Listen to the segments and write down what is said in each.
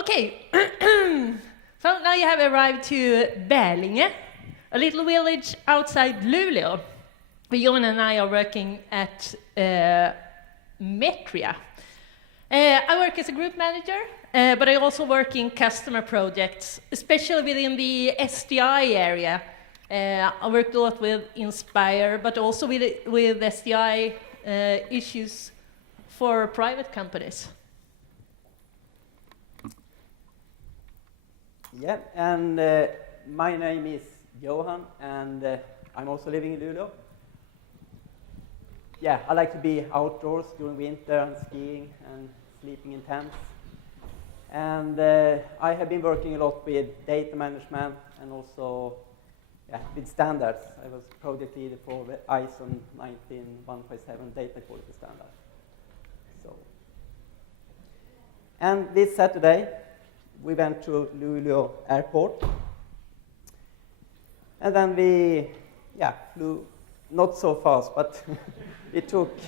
Okay, so now you have arrived to Bälinge, a little village outside Luleå, where Johan and I are working at Metria. I work as a group manager, but I also work in customer projects, especially within the SDI area. I worked a lot with Inspire, but also with SDI issues for private companies. Yeah, and my name is Johan, and I'm also living in Luleå. Yeah, I like to be outdoors during winter and skiing and sleeping in tents. And I have been working a lot with data management and also with standards. I was project leader for the ISO 19157 data quality standard. So, and this Saturday, we went to Luleå airport. And then we flew not so fast, but it took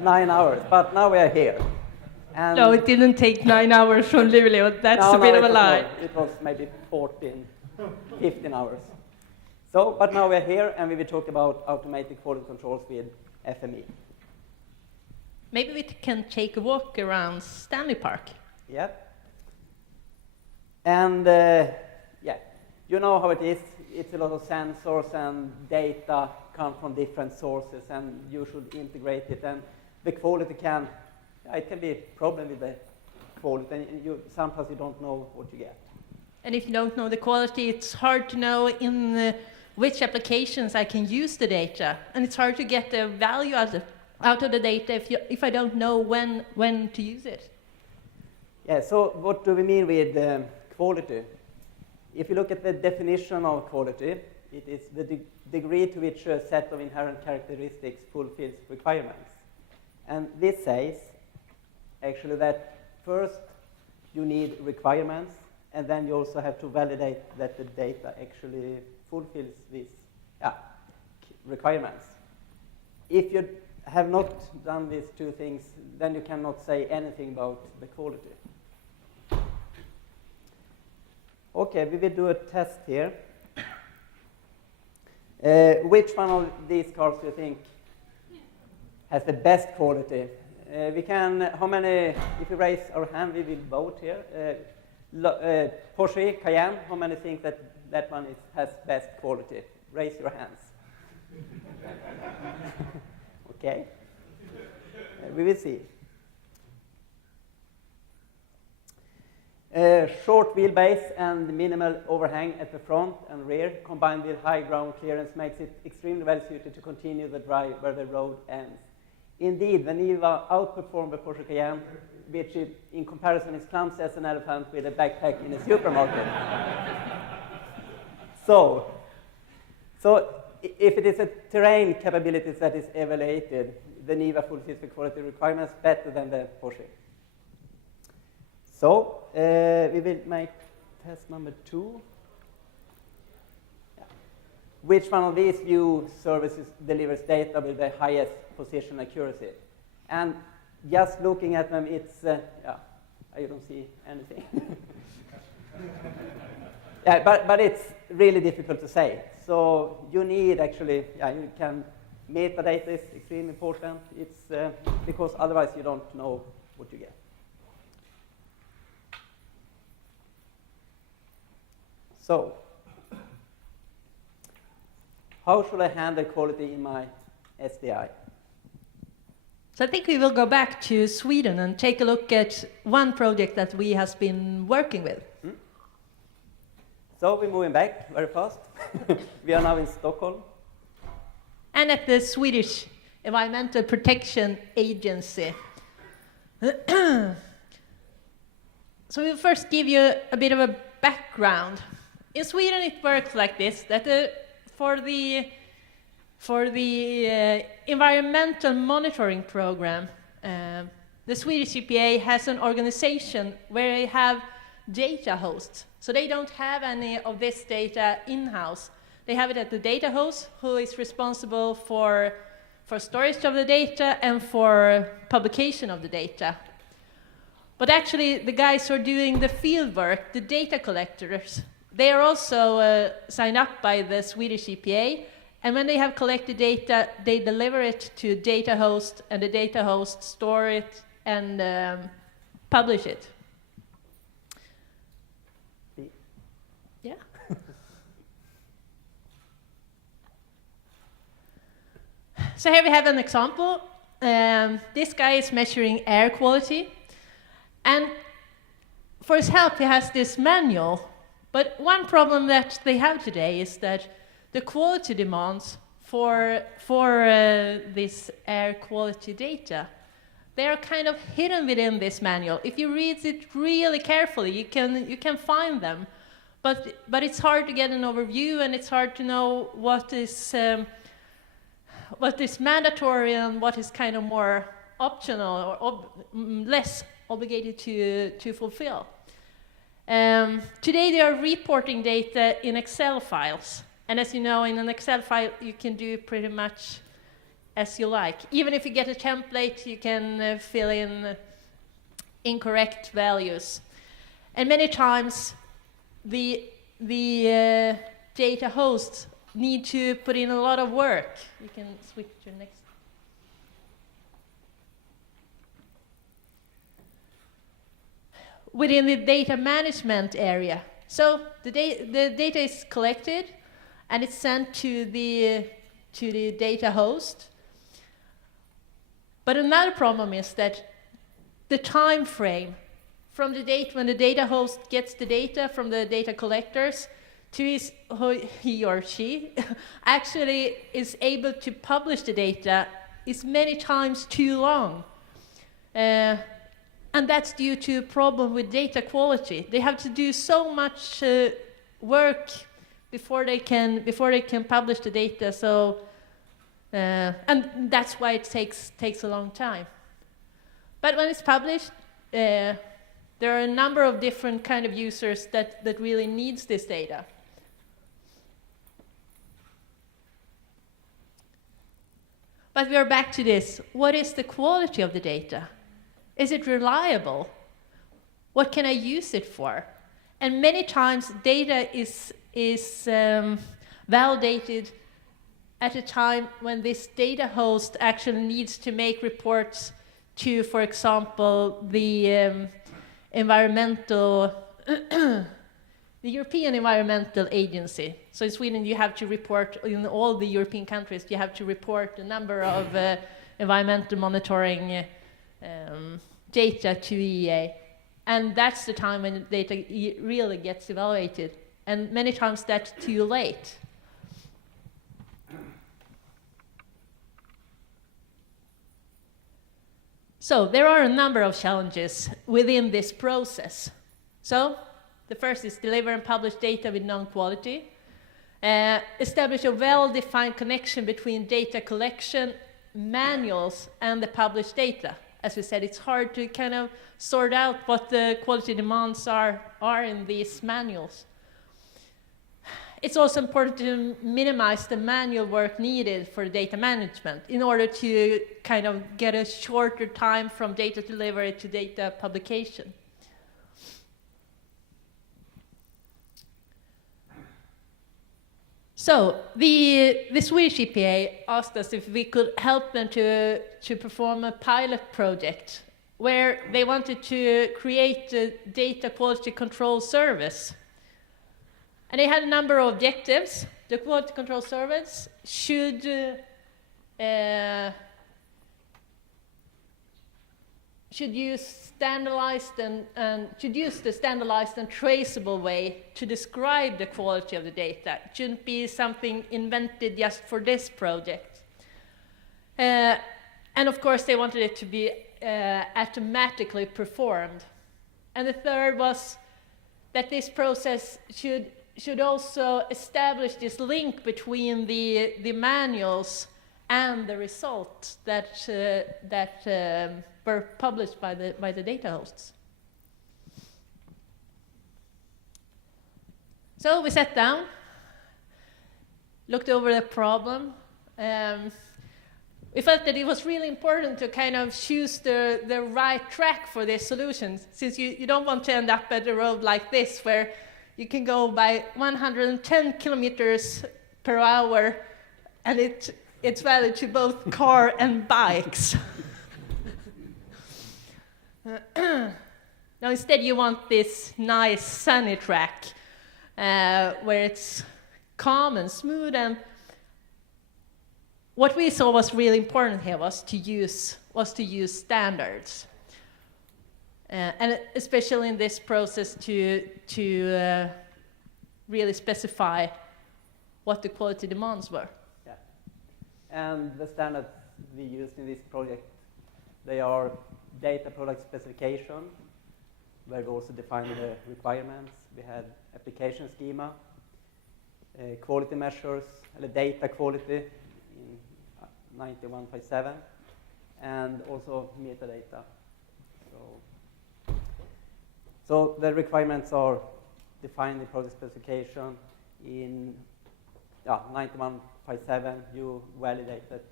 9 hours. But now we are here. And no, it didn't take 9 hours from Luleå. That's a bit of a lie. It was maybe 14, 15 hours. So, but now we're here, and we will talk about automated quality controls with FME. Maybe we can take a walk around Stanley Park. Yeah. And you know how it is. It's a lot of sensors and data come from different sources, and you should integrate it. And the quality it can be a problem with the quality, and sometimes you don't know what you get. And if you don't know the quality, it's hard to know in which applications I can use the data, and it's hard to get the value out of the data if I don't know when to use it. Yeah. So what do we mean with quality? If you look at the definition of quality, it is the degree to which a set of inherent characteristics fulfills requirements. And this says actually that first you need requirements, and then you also have to validate that the data actually fulfills these requirements. If you have not done these two things, then you cannot say anything about the quality. Okay, we will do a test here. Which one of these cars do you think has the best quality? How many, if we raise our hand, we will vote here. Porsche Cayenne, how many think that one has best quality? Raise your hands. Okay. We will see. Short wheelbase and minimal overhang at the front and rear, combined with high ground clearance, makes it extremely well suited to continue the drive where the road ends. Indeed, the Niva outperformed the Porsche Cayenne, which in comparison is clumsy as an elephant with a backpack in a supermarket. So if it is a terrain capabilities that is evaluated, the Niva fulfills the quality requirements better than the Porsche. So we will make test number 2. Yeah. Which one of these view services delivers data with the highest position accuracy? And just looking at them, it's, I don't see anything. Yeah, but it's really difficult to say. So you need actually, metadata is extremely important. It's because otherwise you don't know what you get. So, how should I handle quality in my SDI? So I think we will go back to Sweden and take a look at one project that we have been working with. So we're moving back very fast. We are now in Stockholm. And at the Swedish Environmental Protection Agency. So we'll first give you a bit of a background. In Sweden, it works like this: that for the environmental monitoring program, the Swedish EPA has an organization where they have data hosts. So they don't have any of this data in-house. They have it at the data host, who is responsible for storage of the data and for publication of the data. But actually, the guys who are doing the field work, the data collectors, they are also signed up by the Swedish EPA. And when they have collected data, they deliver it to a data host, and the data host store it and publish it. Yeah. So here we have an example. This guy is measuring air quality. And for his help, he has this manual. But one problem that they have today is that the quality demands for this air quality data, they are kind of hidden within this manual. If you read it really carefully, you can find them. But it's hard to get an overview, and it's hard to know what is mandatory and what is kind of more optional or less obligated to fulfill. Today they are reporting data in Excel files. And as you know, in an Excel file, you can do pretty much as you like. Even if you get a template, you can fill in incorrect values. And many times, the data hosts need to put in a lot of work. You can switch to the next. Within the data management area. So the data is collected, and it's sent to the data host. But another problem is that the time frame from the date when the data host gets the data from the data collectors to he or she actually is able to publish the data is many times too long. And that's due to a problem with data quality. They have to do so much work before they can publish the data. So, and that's why it takes a long time. But when it's published, there are a number of different kind of users that really needs this data. But we are back to this. What is the quality of the data? Is it reliable? What can I use it for? And many times data is validated at a time when this data host actually needs to make reports to, for example, the environmental, the European Environmental Agency. So in Sweden, you have to report, in all the European countries, you have to report a number of environmental monitoring data to EEA. And that's the time when the data really gets evaluated. And many times that's too late. So there are a number of challenges within this process. So the first is deliver and publish data with known quality. Establish a well-defined connection between data collection manuals and the published data. As we said, it's hard to kind of sort out what the quality demands are in these manuals. It's also important to minimize the manual work needed for data management in order to kind of get a shorter time from data delivery to data publication. So the Swedish EPA asked us if we could help them to perform a pilot project where they wanted to create a data quality control service. And they had a number of objectives. The quality control service should use standardized and should use the standardized and traceable way to describe the quality of the data. It shouldn't be something invented just for this project. And of course, they wanted it to be automatically performed. And the third was that this process should also establish this link between the manuals and the results that were published by the data hosts. So we sat down, looked over the problem. we felt that it was really important to kind of choose the right track for this solution, since you don't want to end up at a road like this, where you can go by 110 kilometers per hour, and it's valid to both car and bikes. Now instead you want this nice sunny track, where it's calm and smooth, and what we saw was really important here was to use standards, and especially in this process to really specify what the quality demands were. Yeah, and the standards we used in this project, they are data product specification, where we also defined the requirements. We had application schema, quality measures, the data quality in 91.7, and also metadata. So the requirements are defined in product specification. In 91.7, you validate that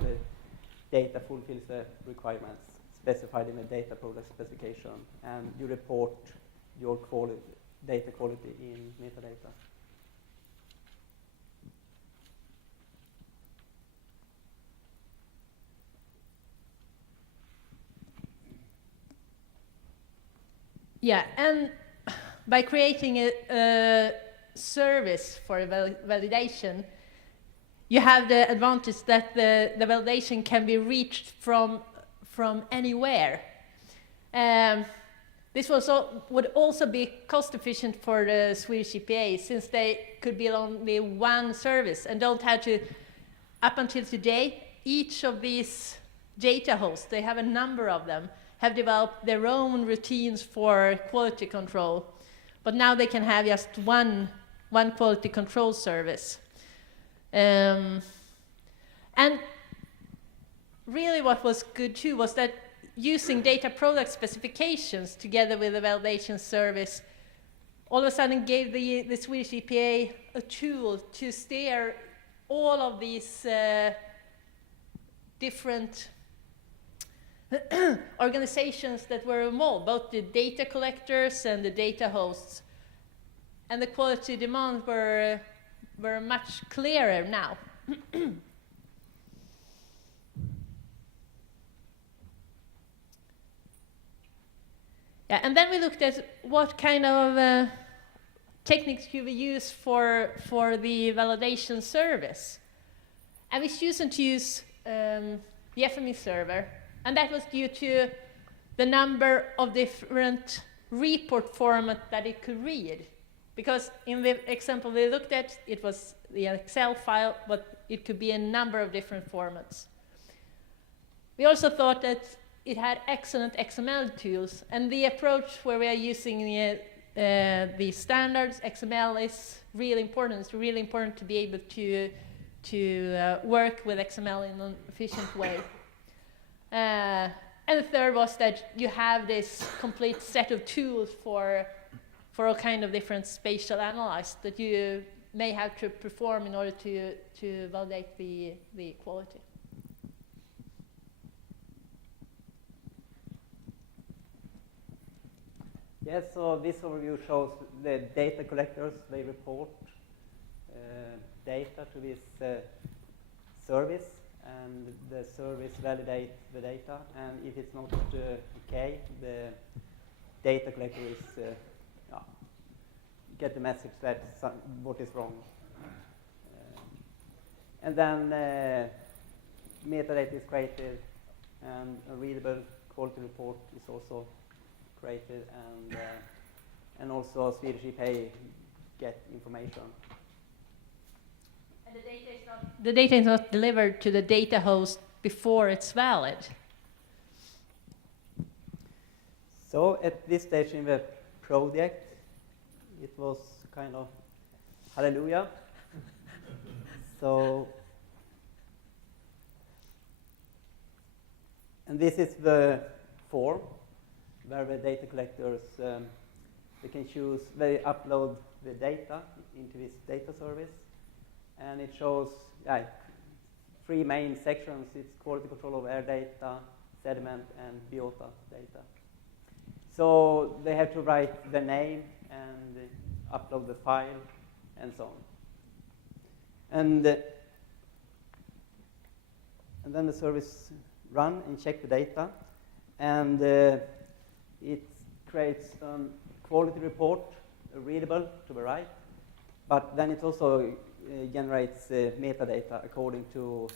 the data fulfills the requirements specified in the data product specification, and you report your data quality in metadata. Yeah, and by creating a service for validation, you have the advantage that the validation can be reached from anywhere. This would also be cost efficient for the Swedish EPA, since they could build only one service and don't have to, up until today, each of these data hosts, they have a number of them, have developed their own routines for quality control. But now they can have just one quality control service. And really what was good too was that using data product specifications together with the validation service all of a sudden gave the Swedish EPA a tool to steer all of these different organizations that were involved, both the data collectors and the data hosts. And the quality demands were much clearer now. Yeah, and then we looked at what kind of techniques could we use for the validation service. And we chosen to use the FME server, and that was due to the number of different report formats that it could read. Because in the example we looked at, it was the Excel file, but it could be a number of different formats. We also thought that it had excellent XML tools, and the approach where we are using the standards, XML is really important. It's really important to be able to work with XML in an efficient way. And the third was that you have this complete set of tools for all kind of different spatial analysis that you may have to perform in order to validate the quality. Yes, so this overview shows the data collectors. They report data to this service, and the service validates the data, and if it's not okay, the data collector is get the message that what is wrong. And then metadata is created, and a readable quality report is also created, and also Swedish EPA get information. And the data is not delivered to the data host before it's valid. So at this stage in the project, it was kind of hallelujah. So, and this is the form where the data collectors, they can choose, they upload the data into this data service, and it shows three main sections. It's quality control of air data, sediment, and biota data. So they have to write the name and upload the file and so on. And then the service run and check the data, and it creates a quality report, readable to the right, but then it also generates metadata according to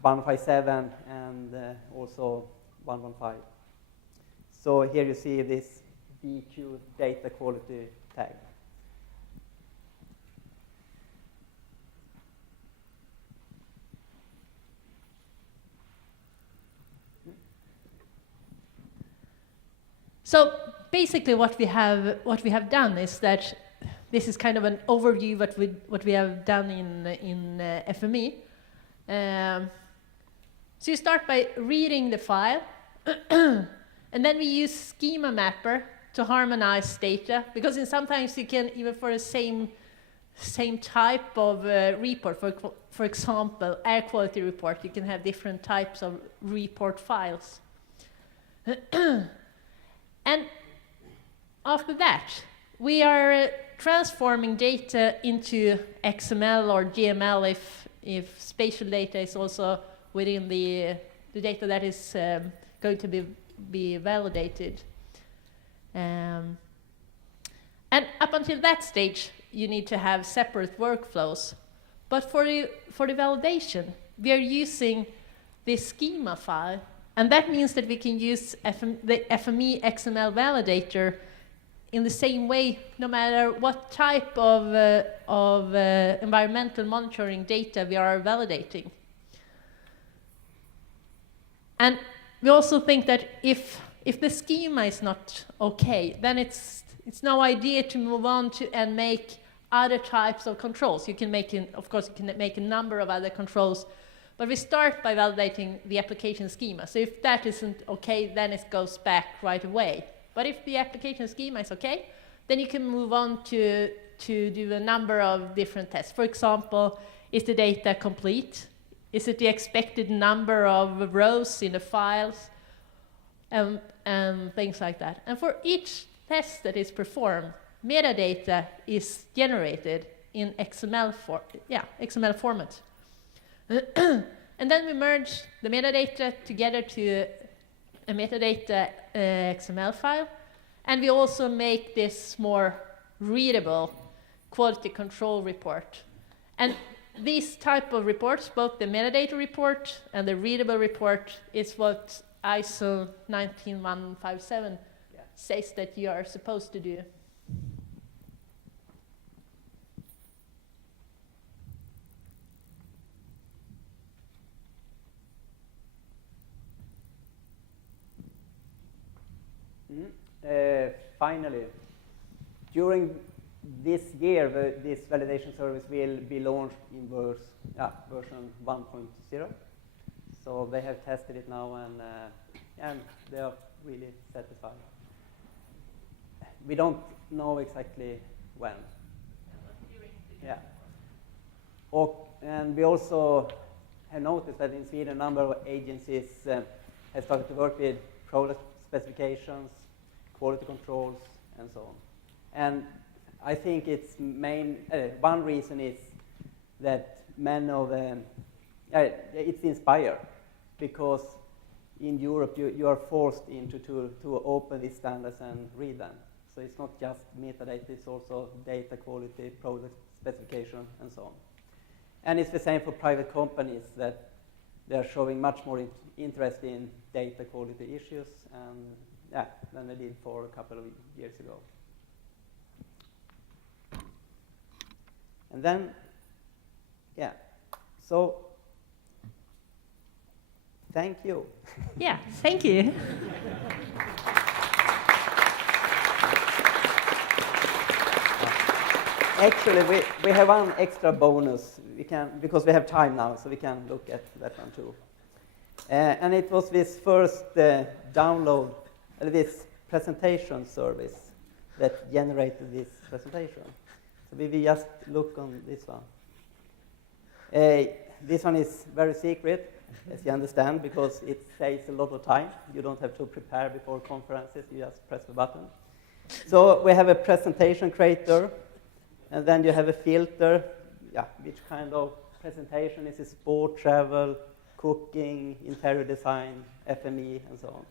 157 and also 115. So here you see this BQ data quality tag. So basically, what we have done is that this is kind of an overview what we have done in FME. So you start by reading the file, and then we use schema mapper to harmonize data, because sometimes you can, even for the same type of report, for example, air quality report, you can have different types of report files. And after that, we are transforming data into XML or GML if spatial data is also within the data that is going to be validated. And up until that stage, you need to have separate workflows. But for the validation, we are using this schema file. And that means that we can use the FME XML validator in the same way, no matter what type of environmental monitoring data we are validating. And we also think that if the schema is not okay, then it's no idea to move on to and make other types of controls. You can make, of course, you can make a number of other controls. But we start by validating the application schema. So if that isn't okay, then it goes back right away. But if the application schema is okay, then you can move on to do a number of different tests. For example, is the data complete? Is it the expected number of rows in the files? And things like that. And for each test that is performed, metadata is generated in XML format. And then we merge the metadata together to a metadata XML file. And we also make this more readable quality control report. And these type of reports, both the metadata report and the readable report, is what ISO 19157 says that you are supposed to do. Finally, during this year, this validation service will be launched in version 1.0. So they have tested it now, and they are really satisfied. We don't know exactly when. Yeah. And we also have noticed that in Sweden, a number of agencies have started to work with product specifications, quality controls, and so on. And I think it's one reason is that many of them, it's inspired, because in Europe you are forced into to open these standards and read them. So it's not just metadata, it's also data quality, product specification, and so on. And it's the same for private companies, that they're showing much more interest in data quality issues than they did for a couple of years ago. And then, so thank you. Yeah, thank you. Actually, we have one extra bonus. Because we have time now, so we can look at that one too. And it was this first download, this presentation service that generated this presentation. So we will just look on this one. this one is very secret, as you understand, because it saves a lot of time. You don't have to prepare before conferences, you just press the button. So we have a presentation creator, and then you have a filter, which kind of presentation is it? Sport, travel, cooking, interior design, FME, and so on.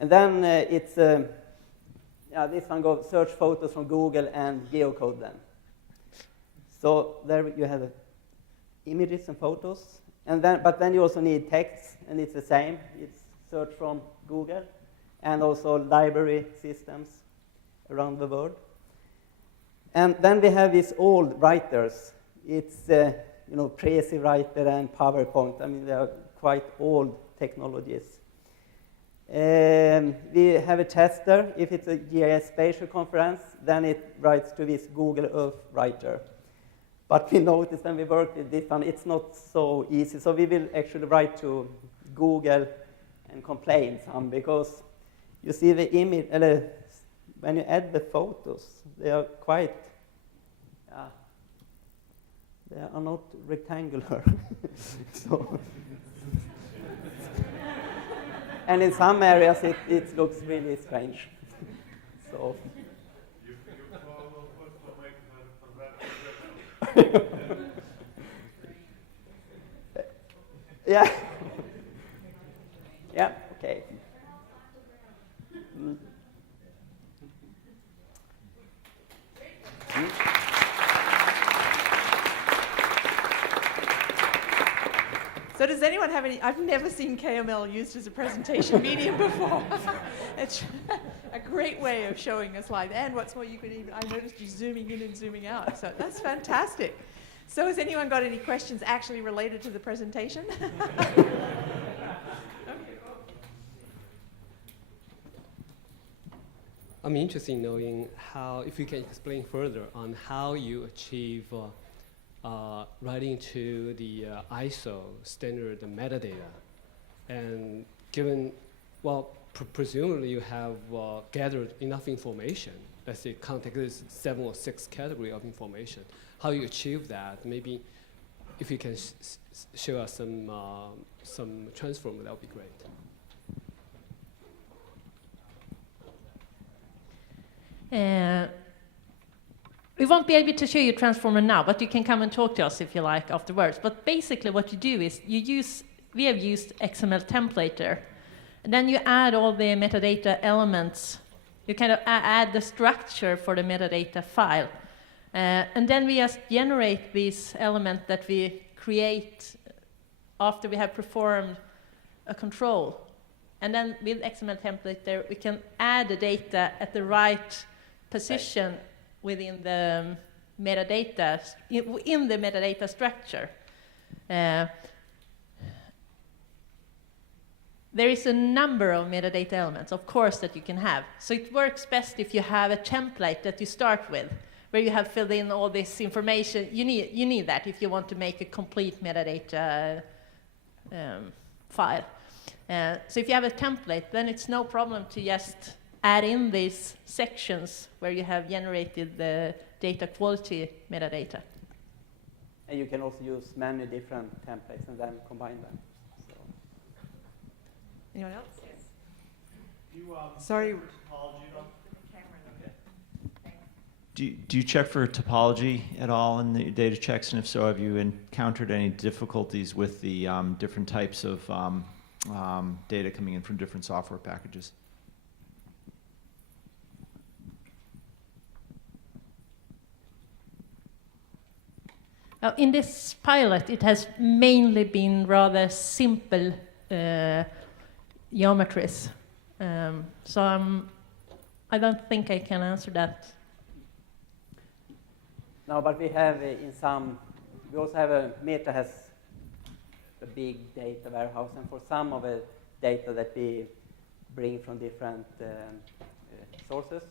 And then it's, this one goes search photos from Google and geocode them. So there you have images and photos, and but then you also need text, and it's the same. It's search from Google, and also library systems around the world. And then we have these old writers. It's Prezi writer and PowerPoint. I mean, they are quite old technologies. We have a tester. If it's a GIS spatial conference, then it writes to this Google Earth writer. But we noticed when we worked with this one, it's not so easy. So we will actually write to Google and complain some, because you see the image, when you add the photos, they are quite, they are not rectangular. So and in some areas, it looks really strange. So. Yeah. Yeah, okay. Mm. So does anyone have any, I've never seen KML used as a presentation medium before. It's a great way of showing a slide. And what's more, you could even, I noticed you zooming in and zooming out. So that's fantastic. So has anyone got any questions actually related to the presentation? I'm interested in knowing how, if you can explain further on how you achieve writing to the ISO standard metadata. And given, well, presumably you have gathered enough information. Let's say context is 7 or 6 category of information. How you achieve that? Maybe if you can show us some transform, that would be great. We won't be able to show you Transformer now, but you can come and talk to us if you like afterwards. But basically what you do is we have used XML templater, and then you add all the metadata elements. You kind of add the structure for the metadata file. And then we just generate this element that we create after we have performed a control. And then with XML templater, we can add the data at the right position within the metadata, in the metadata structure. There is a number of metadata elements, of course, that you can have. So it works best if you have a template that you start with, where you have filled in all this information. You need that if you want to make a complete metadata file. So if you have a template, then it's no problem to just add in these sections where you have generated the data quality metadata. And you can also use many different templates and then combine them. So. Anyone else? Yes. You, Sorry. Do you check for topology at all in the data checks? And if so, have you encountered any difficulties with the different types of data coming in from different software packages? In this pilot, it has mainly been rather simple geometries. So I don't think I can answer that. No, but we have we also have Meta has a big data warehouse, and for some of the data that we bring from different sources,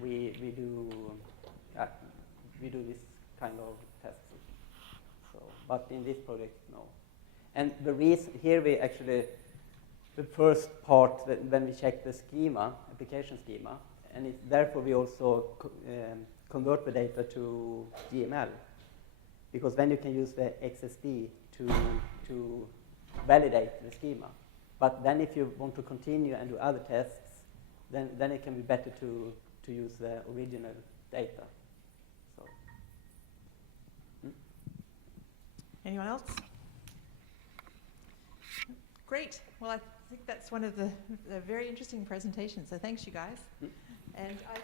we do this kind of tests. So, but in this project, no. And the reason here we actually, the first part when we check the schema, application schema, and therefore we also convert the data to GML, because then you can use the XSD to validate the schema. But then if you want to continue and do other tests, then it can be better to use the original data. So. Anyone else? Great. Well, I think that's one of the very interesting presentations. So thanks, you guys. And I